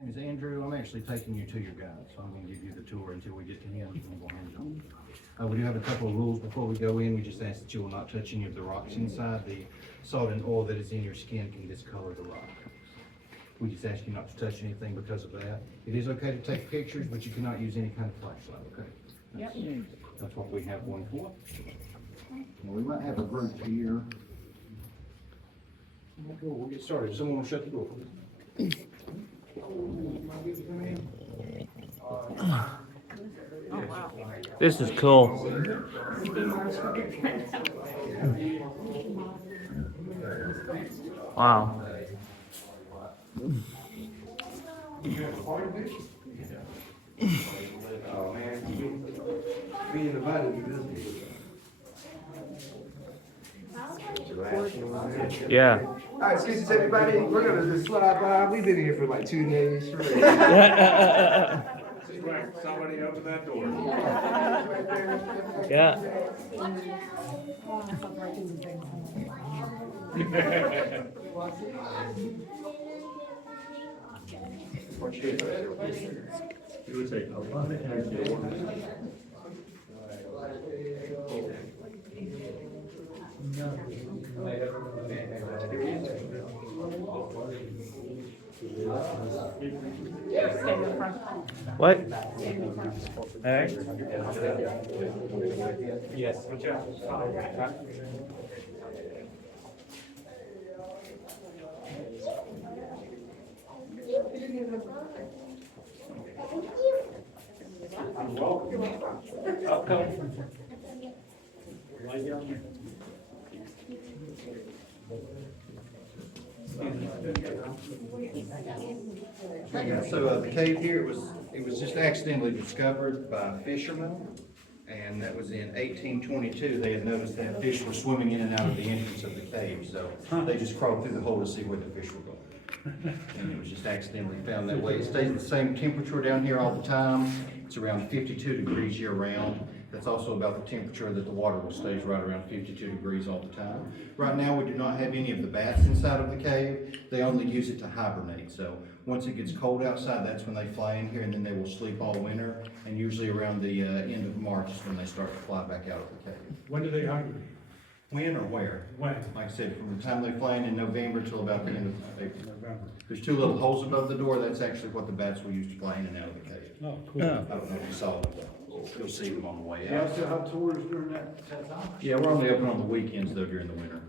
My name is Andrew. I'm actually taking you to your guide, so I'm going to give you the tour until we get to him, and we'll hand it on. We do have a couple of rules before we go in. We just ask that you will not touch any of the rocks inside. The salt and oil that is in your skin can discolor the rock. We just ask you not to touch anything because of that. It is okay to take pictures, but you cannot use any kind of flashlight, okay? Yep. That's what we have one for. Now, we might have a group here. We'll get started. Someone will shut the door, please. Oh, wow. This is cool. Wow. Oh, man. Being invited to visit. Yeah. All right, excuses everybody. We're gonna just slide by. We've been here for like 2 days. Somebody open that door. Yeah. It would take a lot of energy. What? Hey. Yes. Yeah, so the cave here, it was just accidentally discovered by fishermen, and that was in 1822. They had noticed that fish were swimming in and out of the entrance of the cave, so they just crawled through the hole to see where the fish were going. And it was just accidentally found that way. It stays the same temperature down here all the time. It's around 52 degrees year round. That's also about the temperature that the water will stays right around 52 degrees all the time. Right now, we do not have any of the bats inside of the cave. They only use it to hibernate. So once it gets cold outside, that's when they fly in here, and then they will sleep all winter. And usually around the end of March is when they start to fly back out of the cave. When do they hibernate? When or where? When? Like I said, from the time they fly in November till about the end of April. November. There's 2 little holes above the door. That's actually what the bats will use to fly in and out of the cave. Oh, cool. I don't know if you saw them, but you'll see them on the way Yeah, out. still have tours during that time? Yeah, we're only open on the weekends though during the winter.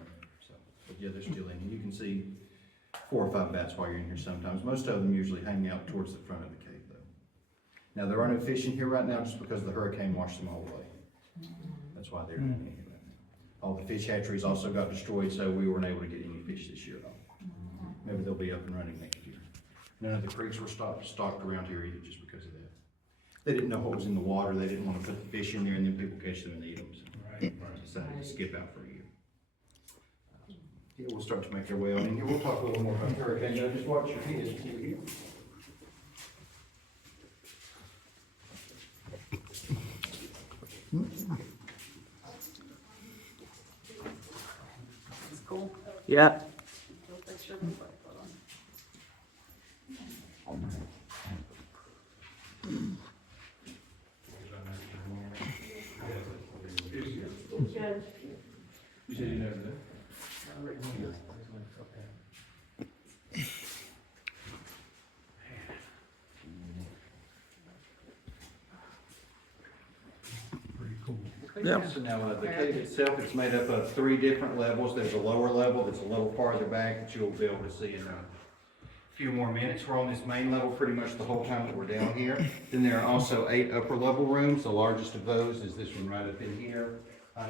So, but yeah, they're still in. You can see 4 or 5 bats while you're in here sometimes. Most of them usually hang out towards the front of the cave though. Now, there are no fish in here right now just because the hurricane washed them all away. That's why they're in here right now. All the fish hatcheries also got destroyed, so we weren't able to get any fish this year at all. Maybe they'll be up and running next year. None of the creeks were stocked around here either just because of that. They didn't know what was in the water. They didn't want to put the fish in there and then people catch them and eat them. So Right. decided to skip out for a year. Yeah, we'll start to make our way on in here. We'll talk a little more about the hurricane. Now, just watch your head as you here. It's cool. Yeah. You said you know that? Pretty cool. Yeah. So now, the cave itself, it's made up of 3 different levels. There's a lower level that's a little farther back that you'll be able to see in a few more minutes. We're on this main level pretty much the whole time that we're down here. Then there are also 8 upper level rooms. The largest of those is this one right up in here.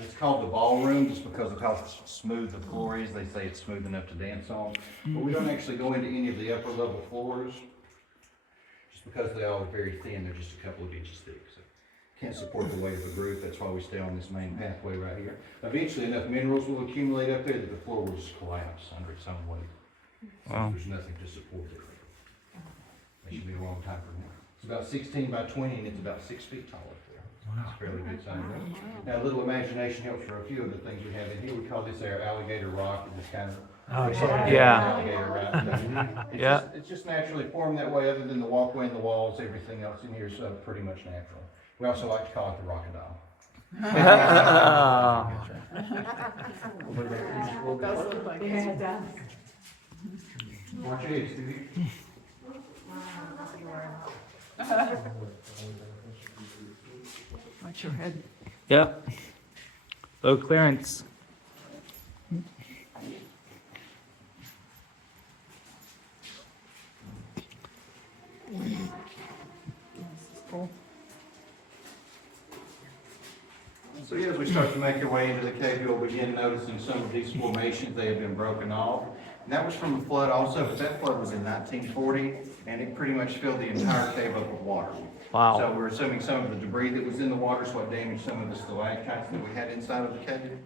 It's called the ballroom just because of how smooth the floor is. They say it's smooth enough to dance on. But we don't actually go into any of the upper level floors just because they all are very thin. They're just a couple of inches thick. So can't support the weight of a group. That's why we stay on this main pathway right here. Eventually enough minerals will accumulate up there that the floor will just collapse under its own weight. Wow. There's nothing to support it. That should be a long time from now. It's about 16 by 20 and it's about 6 feet tall up there. It's a fairly good size. Now, a little imagination helps for a few of the things we have in here. We call this our alligator rock. It just kind of Yeah. Alligator route. Yeah. It's just naturally formed that way, other than the walkway and the walls, everything else in here is pretty much natural. We also like to call it the crocodile. Does look like it. Watch it, Stevie. Watch your head. Yep. Low clearance. So yeah, as we start to make our way into the cave, you'll begin noticing some of these formations, they have been broken off. And that was from a flood also, but that flood was in 1940, and it pretty much filled the entire cave up with water. Wow. So we're assuming some of the debris that was in the water is what damaged some of the stalactites that we had inside of the cave.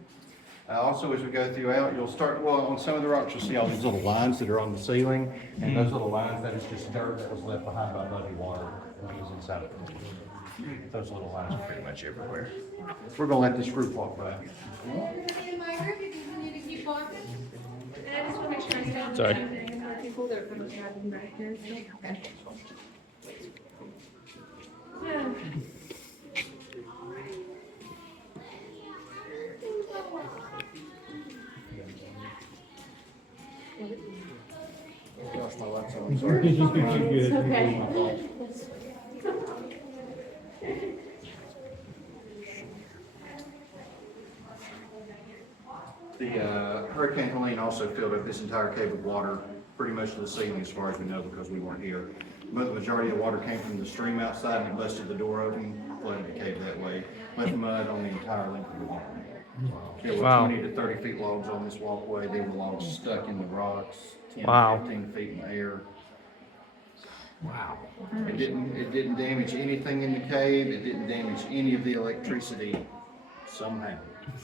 Also, as we go throughout, you'll start, well, on some of the rocks, you'll see all these little lines that are on the ceiling, and those little lines, that is just dirt that was left behind by muddy water when it was inside of it. Those little lines are pretty much everywhere. We're gonna let this group walk by. In my group, if you need to keep walking. And I just want to make sure I stay on the Sorry. same thing. And other people that are going to have them back here. Okay. Yeah. Okay. The Hurricane Helene also filled up this entire cave with water, pretty much to the ceiling as far as we know because we weren't here. But the majority of the water came from the stream outside and it busted the door open, flooded the cave that way, left mud on the entire length of the walkway. There were Wow. 20 to 30 feet logs on this walkway. They were logs stuck in the rocks, 10 Wow. to 15 feet in the air. Wow. It didn't damage anything in the cave. It didn't damage any of the electricity somehow.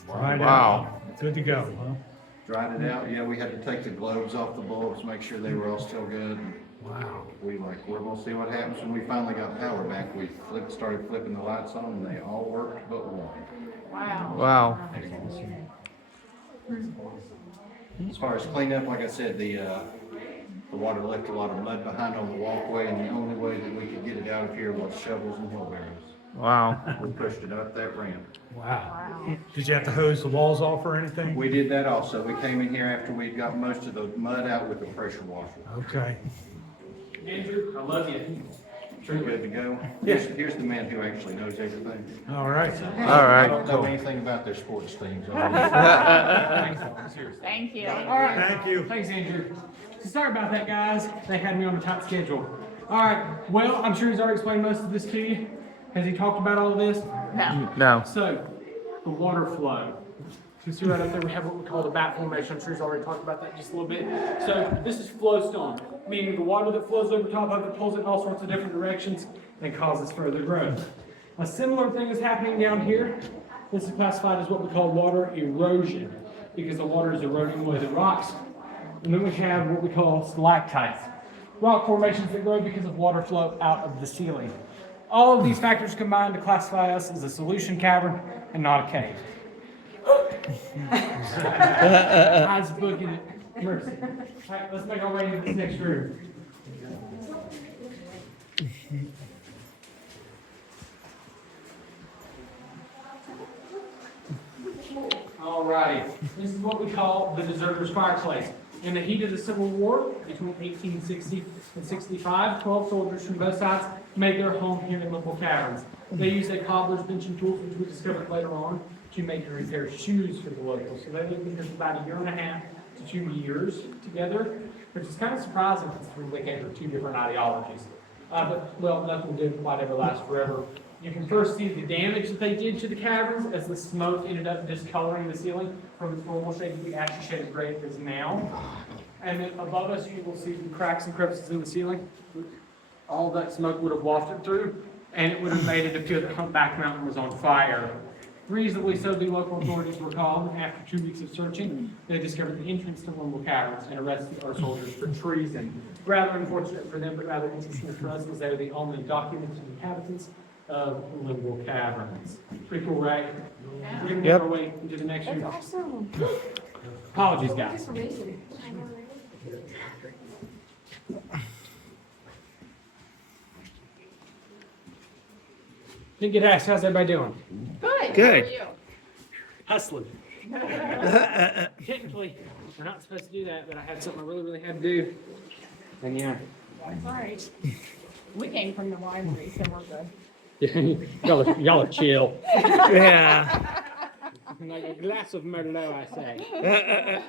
Wow. Good to go, huh? Dried it out, yeah, we had to take the globes off the bulbs, make sure they were all still good. Wow. We're gonna see what happens when we finally got power back. We started flipping the lights on and they all worked but one. Wow. Wow. As far as cleanup, like I said, the water left a lot of mud behind on the walkway, and the only way that we could get it out of here was shovels and wheelbarrows. Wow. We pushed it up that ramp. Wow. Did you have to hose the walls off or anything? We did that also. We came in here after we'd got most of the mud out with a pressure washer. Okay. Andrew, I love you. Pretty good to go. Here's the man who actually knows everything. All right. All I right. don't know anything about their sports teams. Thank you. Thank you. Thanks, Andrew. So sorry about that, guys. They had me on a tight schedule. All right. Well, I'm sure he's already explained most of this to you. Has he talked about all of this? No. No. So, the water flow. So you see right up there, we have what we call the bat formation. I'm sure he's already talked about that just a little bit. So this is flow stone, meaning the water that flows over top of it pulls it in all sorts of different directions and causes further growth. A similar thing is happening down here. This is classified as what we call water erosion, because the water is eroding away the rocks. And then we have what we call stalactites, rock formations that grow because of water flow out of the ceiling. All of these factors combine to classify us as a solution cavern and not a cave. Eyes booking it. Mercy. All right, let's make our way into this next room. Alrighty, this is what we call the deserter's fireplace. In the heat of the Civil War, between 1860 and 65, 12 soldiers from both sides made their home here in Linville Caverns. They used a cobbler's bench and tools, which we discovered later on, to make and repair shoes for the locals. So they lived in here for about 1.5 to 2 years together, which is kind of surprising considering they came from 2 different ideologies. But, well, nothing did quite ever last forever. You can first see the damage that they did to the caverns as the smoke ended up discoloring the ceiling from its normal shade to the ashy shade of gray it is now. And then above us, you will see the cracks and crevices in the ceiling. All that smoke would have wafted through, and it would have made it appear that Humpback Mountain was on fire. Reasonably so, the local authorities were called. After 2 weeks of searching, they discovered the entrance to Linville Caverns and arrested our soldiers for treason. Rather unfortunate for them, but rather interesting for us, as they were the only documented inhabitants of Linville Caverns. Pretty cool, right? We're gonna make our way into the next room. Awesome. Apologies, guys. Didn't get asked, how's everybody doing? Good. Good. How are you? Hustling. Technically, we're not supposed to do that, but I had something I really had to do. And yeah. All right. We came from the library, so we're good. y'all are chill. Yeah. Like a glass of Merlot, I say.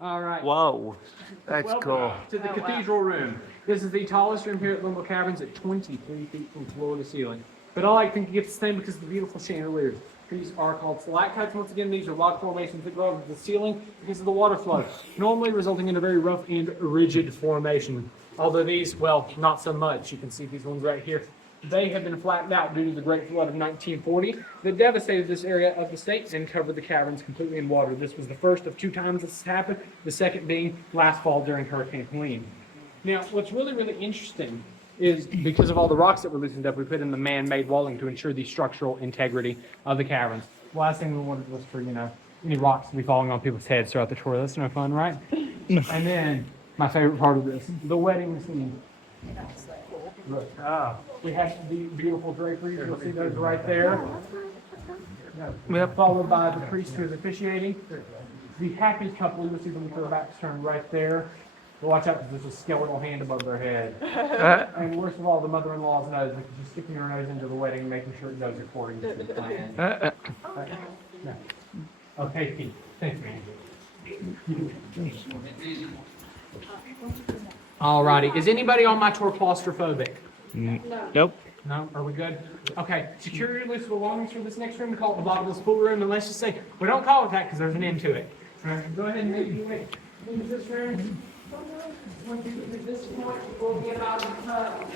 All right. Whoa. That's Welcome cool. to the Oh, wow. cathedral room. This is the tallest room here at Linville Caverns at 23 feet from floor to ceiling. But I like to think it gets the name because of the beautiful chandeliers. These are called stalactites. Once again, these are rock formations that go over the ceiling because of the water flow, normally resulting in a very rough and rigid formation. Although these, well, not so much. You can see these ones right here. They have been flattened out due to the Great Flood of 1940 that devastated this area of the state and covered the caverns completely in water. This was the first of 2 times this has happened, the second being last fall during Hurricane Helene. Now, what's really interesting is because of all the rocks that were loosened up, we put in the man-made walling to ensure the structural integrity of the caverns. The last thing we wanted was for, any rocks to be falling on people's heads throughout the tour. That's no fun, right? And then, my favorite part of this, the wedding scene. Look, we have the beautiful draperies. You'll see those right there. Yep. Followed by the priest who is officiating. The happy couple, you'll see them with their backs turned right there. But watch out because there's a skeletal hand above their head. And worst of all, the mother-in-law's nose, because she's sticking her nose into the wedding, making sure it goes according to the plan. Okay, Pete. Thank you. Alrighty. Is anybody on my tour claustrophobic? Nope. No? Are we good? Okay. Secure your list of belongings for this next room. We call it the bottomless pool room. And let's just say, we don't call it that because there's an end to it. Alright, go ahead and make your way into this room. Once you get to this point, we'll get out of the tub.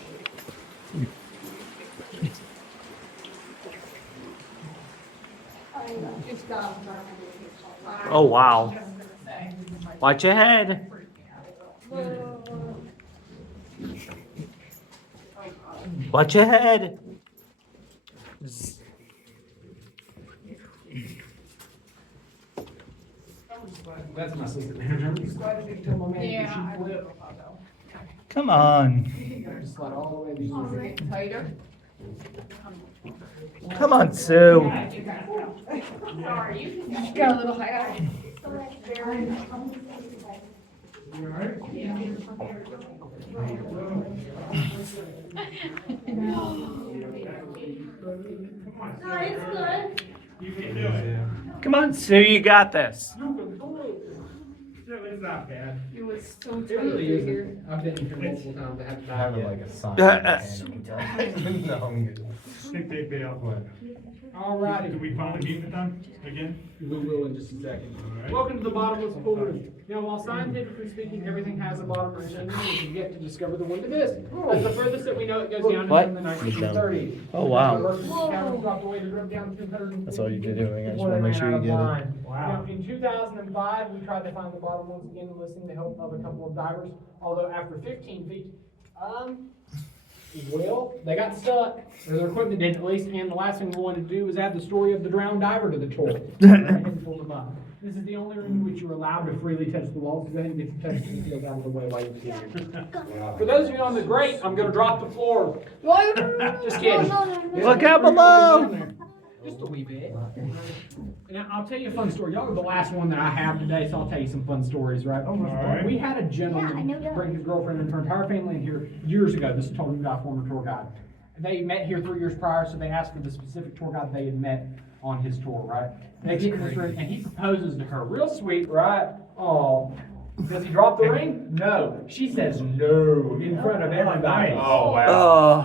Oh, wow. Watch your head. Watch your head. That's my assistant manager. I'm just glad you tell my manager Yeah, she quit. Come on. Just slide all the way these way. Tighter. Come on, Sue. Sorry, you can Go a little higher. No, it's good. You can do it. Come on, Sue. You got this. It's not bad. It was so It tight really through isn't. here. I've been here multiple times. I haven't died Having yet. like a sign. Think they bailed. Alrighty. Do we finally meet with them again? We will in just a second. Alright. Welcome to the bottomless pool room. Now, while scientifically speaking, everything has a bottom regime, we have yet to discover the one to this. That's the furthest that we know it goes down What? in the 1930s. Oh, wow. That's all you did doing. I just Before wanna they make sure ran you out of get it. line. Wow. Now, in 2005, we tried to find the bottom once again, enlisting the help of a couple of divers. Although after 15 feet, well, they got stuck, or their equipment did at least, and the last thing we wanted to do was add the story of the drowned diver to the tour. And pull them up. This is the only room in which you're allowed to freely touch the walls. Go ahead and get your touch the field out of the way while you're here. For those of you on the grate, I'm gonna drop the floor. Just kidding. Look out below. Just a wee bit. Now, I'll tell you a fun story. Y'all are the last one that I have today, so I'll tell you some fun stories, right? Alright. We had a gentleman bring his girlfriend and her entire family in here years ago. This is told me by a former tour guide. They met here 3 years prior, so they asked for the specific tour guide they had met on his tour, right? They get in this room, and he proposes to her. Real sweet, right? Oh. Does he drop the ring? No. She says no in front of everybody. Oh, wow. Oh.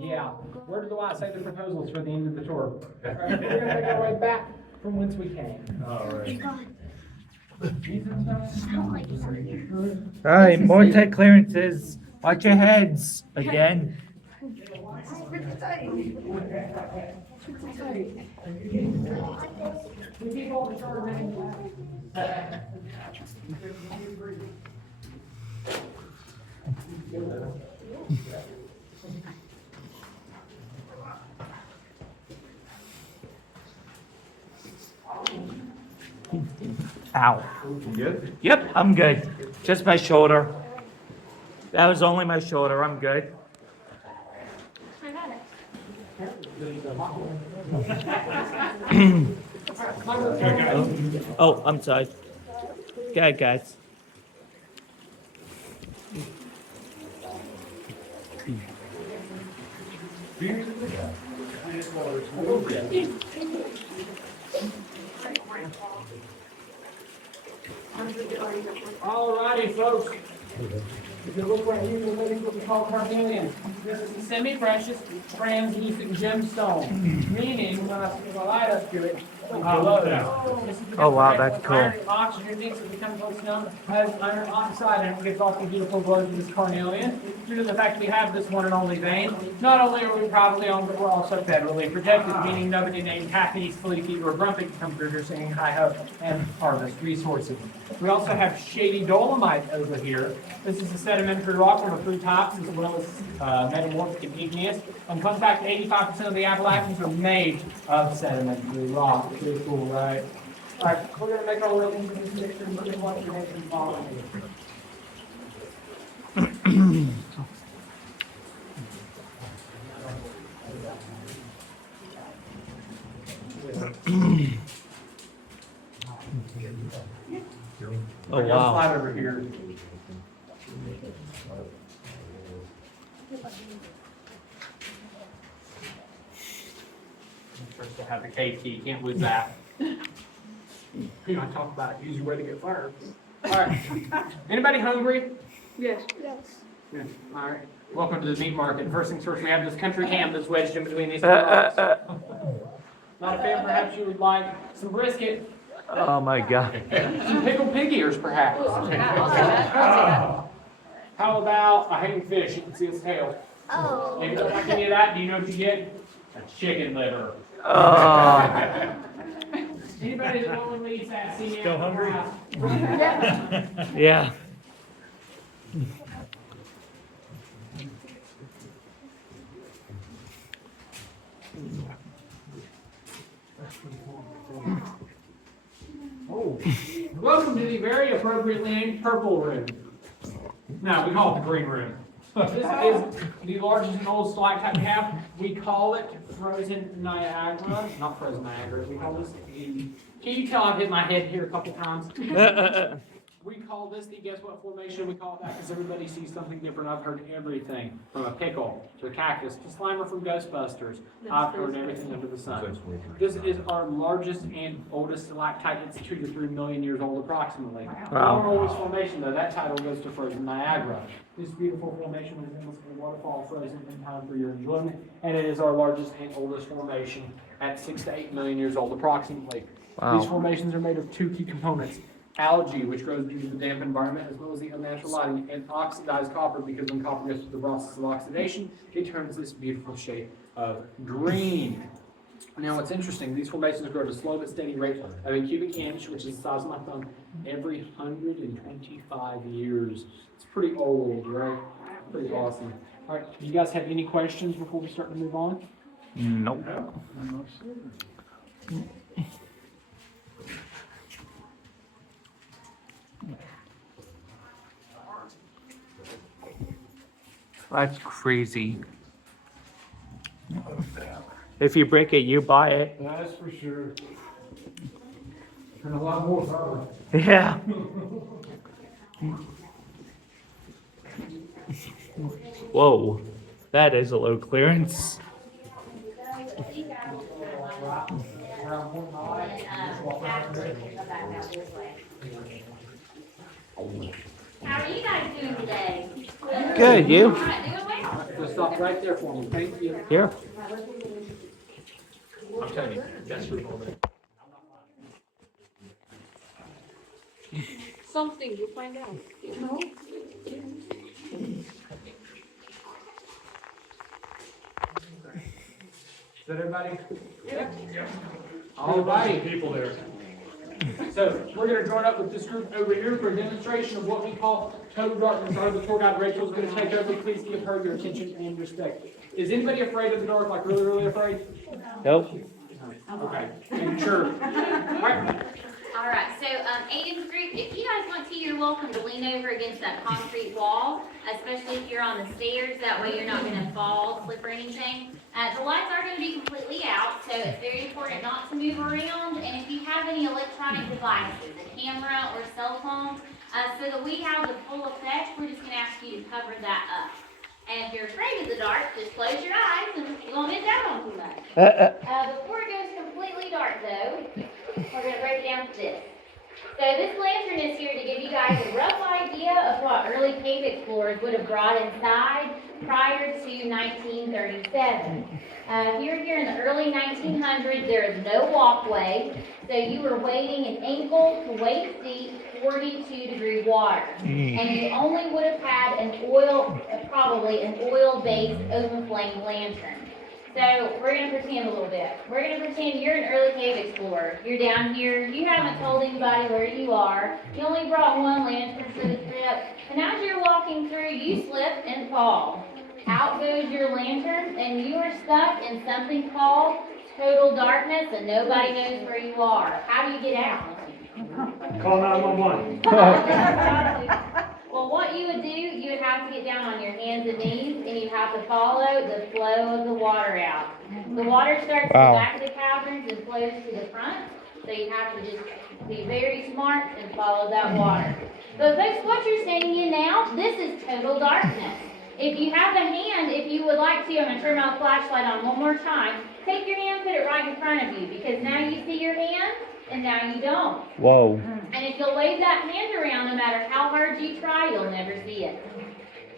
Yeah. Where did the wife say the proposals for the end of the tour? All right, we're gonna make our way back from whence we came. Alright. All right, more tech clearances. Watch your heads again. Ow. Good? Yep, I'm good. Just my shoulder. That was only my shoulder. I'm good. I got it. Oh, I'm sorry. Go ahead, guys. Alrighty, folks. If you look right here, you're looking what we call carnelian. This is a semi-precious translucent gemstone, meaning when I put the light up to it, this is the Oh, wow, difference that's between iron cool. and oxygen mix. It becomes what's known as iron oxide, and it gives off the beautiful glow to this carnelian. Due to the fact we have this one and only vein, not only are we privately owned, but we're also federally protected, meaning nobody named Happy, Fleeky, or Grumpy can come through here saying hi-ho and harvest resources. We also have shady dolomite over here. This is a sedimentary rock from the three tops, as well as metamorphic and igneous. And fun fact, 85% of the Appalachians are made of sedimentary rock. Pretty cool, right? All right, we're gonna make our way into this mixture and look at what the next following is. Oh, wow. Slide over here. First to have the cave key, can't lose that. You know, I talk about it, use your way to get fired. All right, anybody hungry? Yes. Yeah. All right, welcome to the meat market. First things first, we have this country ham that's wedged in between these two rocks. Not a fan, perhaps you would like some brisket, Oh, my God. some pickled pig ears, perhaps. How about a hanging fish? You can see its tail. Oh. If you don't like any of that, do you know what you get? A chicken liver. Oh, Anybody that only eats that, see me Still out the hungry? house. yeah. Welcome to the very appropriately named purple room. Now, we call it the green room. This is the largest and oldest stalactite we have. We call it frozen Niagara, not frozen Niagara. We call this can you tell I've hit my head here a couple times? We call this the guess what formation we call it that because everybody sees something different. I've heard everything from a pickle to a cactus to Slimer from Ghostbusters. I've heard everything under the sun. This is our largest and oldest stalactite. It's 2 to 3 million years old approximately. Our oldest formation though, that title goes to frozen Niagara. This beautiful formation resembles a waterfall frozen in time for your enjoyment, and it is our largest and oldest formation at 6 to 8 million years old approximately. Wow. These formations are made of two key components. Algae, which grows due to the damp environment, as well as the unnatural lighting, and oxidized copper, because when copper goes through the process of oxidation, it turns this beautiful shade of green. Now, what's interesting, these formations grow at a slow but steady rate of a cubic inch, which is the size of my thumb, every 125 years. It's pretty old, right? Pretty awesome. All right, do you guys have any questions before we start to move on? Nope. That's crazy. If you break it, you buy it. That's for sure. And a lot more, probably. Yeah. Whoa, that is a low clearance. How are you guys doing today? Good, you? All right, doing well. Just stop right there for me, thank you. Here. I'm telling you, that's your moment. Something, you'll find out. Is that everybody? All righty. People there. So we're gonna join up with this group over here for a demonstration of what we call total darkness. Our tour guide Rachel's gonna take over. Please give her your attention and respect. Is anybody afraid of the dark, like really, really afraid? Nope. Okay, making sure. Right. All right, so Aiden's group, if you guys want to, you're welcome to lean over against that concrete wall, especially if you're on the stairs. That way you're not gonna fall, slip or anything. The lights are gonna be completely out, so it's very important not to move around. And if you have any electronic devices, a camera or cell phone, so that we have the full effect, we're just gonna ask you to cover that up. And if you're afraid of the dark, just close your eyes and you won't miss out on too much. Before it goes completely dark though, we're going to break it down to this. So this lantern is here to give you guys a rough idea of what early cave explorers would have brought inside prior to 1937. If you're here in the early 1900s, there is no walkway, so you were wading in ankle to waist deep 42-degree water. And you only would have had probably an oil-based open flame lantern. So we're going to pretend a little bit. We're going to pretend you're an early cave explorer. You're down here. You haven't told anybody where you are. You only brought one lantern for the trip. And as you're walking through, you slip and fall. Out goes your lantern, and you are stuck in something called total darkness, and nobody knows where you are. How do you get out? Call 911. Well, what you would do, you would have to get down on your hands and knees, and you have to follow the flow of the water out. The water starts at the back of the caverns and flows to the front, so you have to just be very smart and follow that water. But folks, what you're standing in now, this is total darkness. If you have a hand, if you would like to, I'm going to turn my flashlight on one more time. Take your hand, put it right in front of you, because now you see your hand, and now you don't. Whoa. And if you'll wave that hand around, no matter how hard you try, you'll never see it.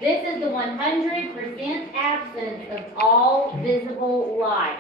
This is the 100% absence of all visible light.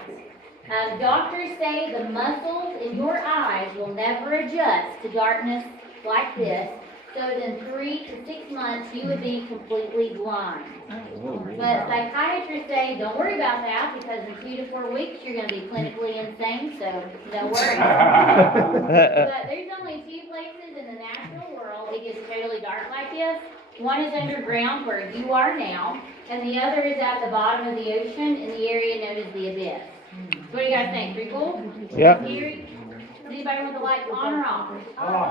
Doctors say the muscles in your eyes will never adjust to darkness like this, so in 3 to 6 months, you would be completely blind. But psychiatrists say, don't worry about that, because in 2 to 4 weeks, you're going to be clinically insane, so no worries. But there's only 2 places in the natural world it gets totally dark like this. One is underground, where you are now, and the other is at the bottom of the ocean in the area known as the abyss. So what do you guys think? Pretty cool? Yep. Scary? Does anybody want the lights on or off?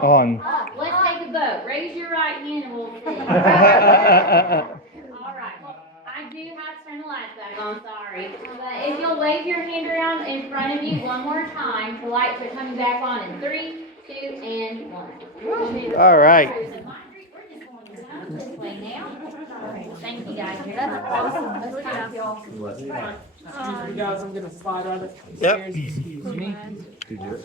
On. Let's take a vote. Raise your right hand and we'll see. All right. Well, I do have to turn the lights back on, sorry. But if you'll wave your hand around in front of you one more time, the lights are coming back on in 3, 2, and 1. All right. So my group, we're just going down this way now. Thank you guys. That's awesome. Excuse me, guys, I'm gonna slide out of the stairs. Excuse me. Yeah,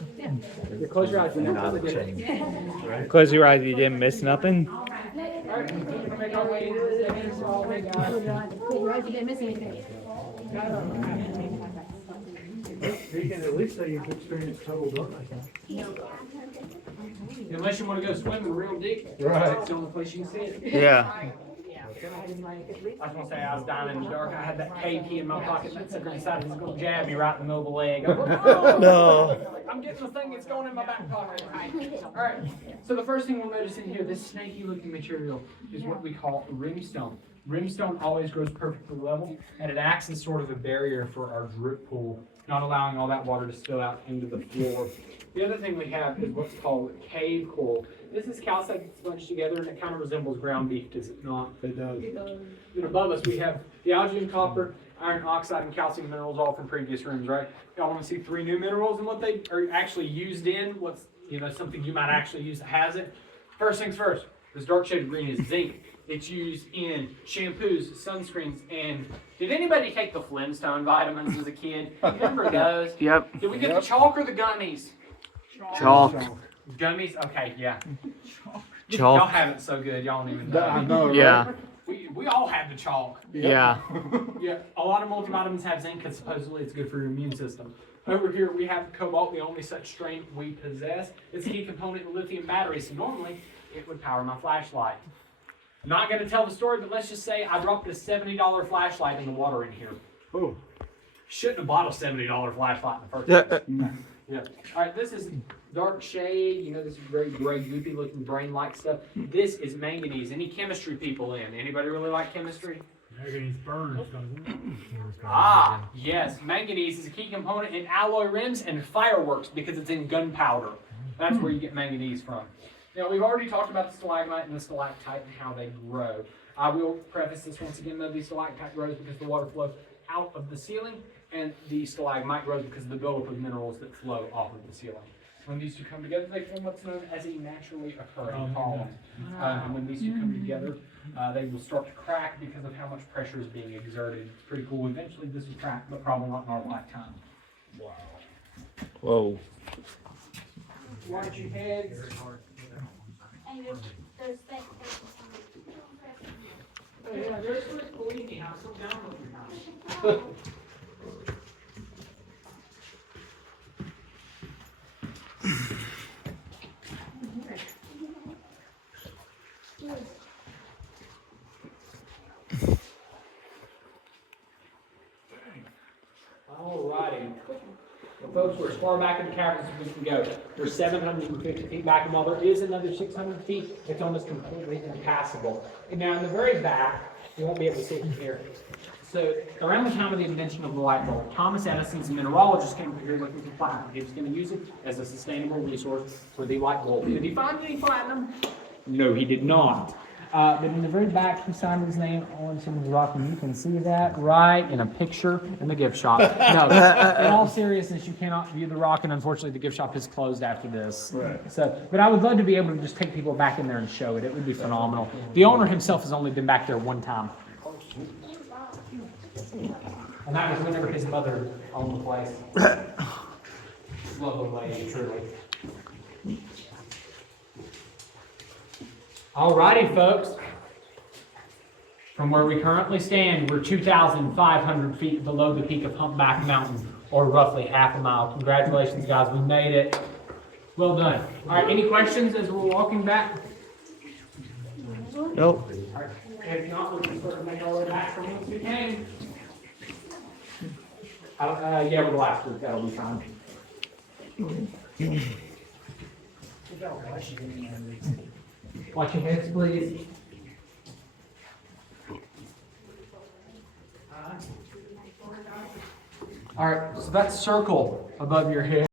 close your eyes. You never really did it. Close your eyes, you didn't miss nothing. All right, we'll make our way into the stairs. All the way, guys. You can at least say you've experienced total darkness. Unless you want to go swimming real deep. Right. It's the only place you can see it. Yeah. I was gonna say I was dying in the dark. I had that cave key in my pocket that said decided it was gonna jab me right in the middle of the leg. I'm like, oh! No. I'm getting the thing that's going in my back pocket. All right. So the first thing we'll notice in here, this snaky-looking material is what we call rimstone. Rimstone always grows perfectly level, and it acts as sort of a barrier for our drip pool, not allowing all that water to spill out into the floor. The other thing we have is what's called cave coral. This is calcite that's bunched together, and it kind of resembles ground beef, does it not? It does. Then above us, we have the algae and copper, iron oxide, and calcium minerals, all from previous rooms, right? Y'all want to see 3 new minerals and what they are actually used in? What's, something you might actually use that has it? First things first, this dark shade of green is zinc. It's used in shampoos, sunscreens, and did anybody take the Flintstone vitamins as a kid? You remember those? Yep. Did we get the chalk or the gummies? Chalk. Gummies? Okay, yeah. Chalk. Y'all have it so good, y'all don't even know. I know, right? Yeah. We all had the chalk. Yeah. Yeah, a lot of multivitamins have zinc because supposedly it's good for your immune system. Over here we have cobalt, the only such strain we possess. It's a key component in lithium batteries, so normally it would power my flashlight. I'm not going to tell the story, but let's just say I dropped a $70 flashlight in the water in here. Oh. Shouldn't have bought a $70 flashlight in the first place. Yeah. All right, this is dark shade. This is very gray, goopy looking brain-like stuff. This is manganese. Any chemistry people in? Anybody really like chemistry? Manganese burns, doesn't it? Ah, yes. Manganese is a key component in alloy rims and fireworks because it's in gunpowder. That's where you get manganese from. Now, we've already talked about the stalagmite and the stalactite and how they grow. I will preface this once again, though, the stalactite grows because the water flows out of the ceiling, and the stalagmite grows because of the buildup of minerals that flow off of the ceiling. When these two come together, they form what's known as a naturally occurring column. And when these two come together, they will start to crack because of how much pressure is being exerted. It's pretty cool. Eventually, this will crack, but probably not in our lifetime. Whoa. Watch your heads. And there's things. Yeah, there's believe me, I'll sit down with you now. Alrighty. Well, folks, we're as far back in the caverns as we can go. We're 750 feet back, and while there is another 600 feet, it's almost completely impassable. And now in the very back, you won't be able to see it from here. So around the time of the invention of the light bulb, Thomas Edison's mineralogist came here looking for platinum. He was going to use it as a sustainable resource for the light bulb. Did he find any platinum? No, he did not. But in the very back, he signed his name onto the rock, and you can see that right in a picture in the gift shop. No, in all seriousness, you cannot view the rock, and unfortunately, the gift shop is closed after this. Right. So, but I would love to be able to just take people back in there and show it. It would be phenomenal. The owner himself has only been back there one time. And that was whenever his mother owned the place. Lovely lady, truly. Alrighty, folks. From where we currently stand, we're 2,500 feet below the peak of Humpback Mountain, or roughly half a mile. Congratulations, guys. We made it. Well done. All right, any questions as we're walking back? Nope. All right. If not, we can sort of make our way back from whence we came. Yeah, with the last group, that'll be fine. Watch your heads, please. All right, so that circle above your head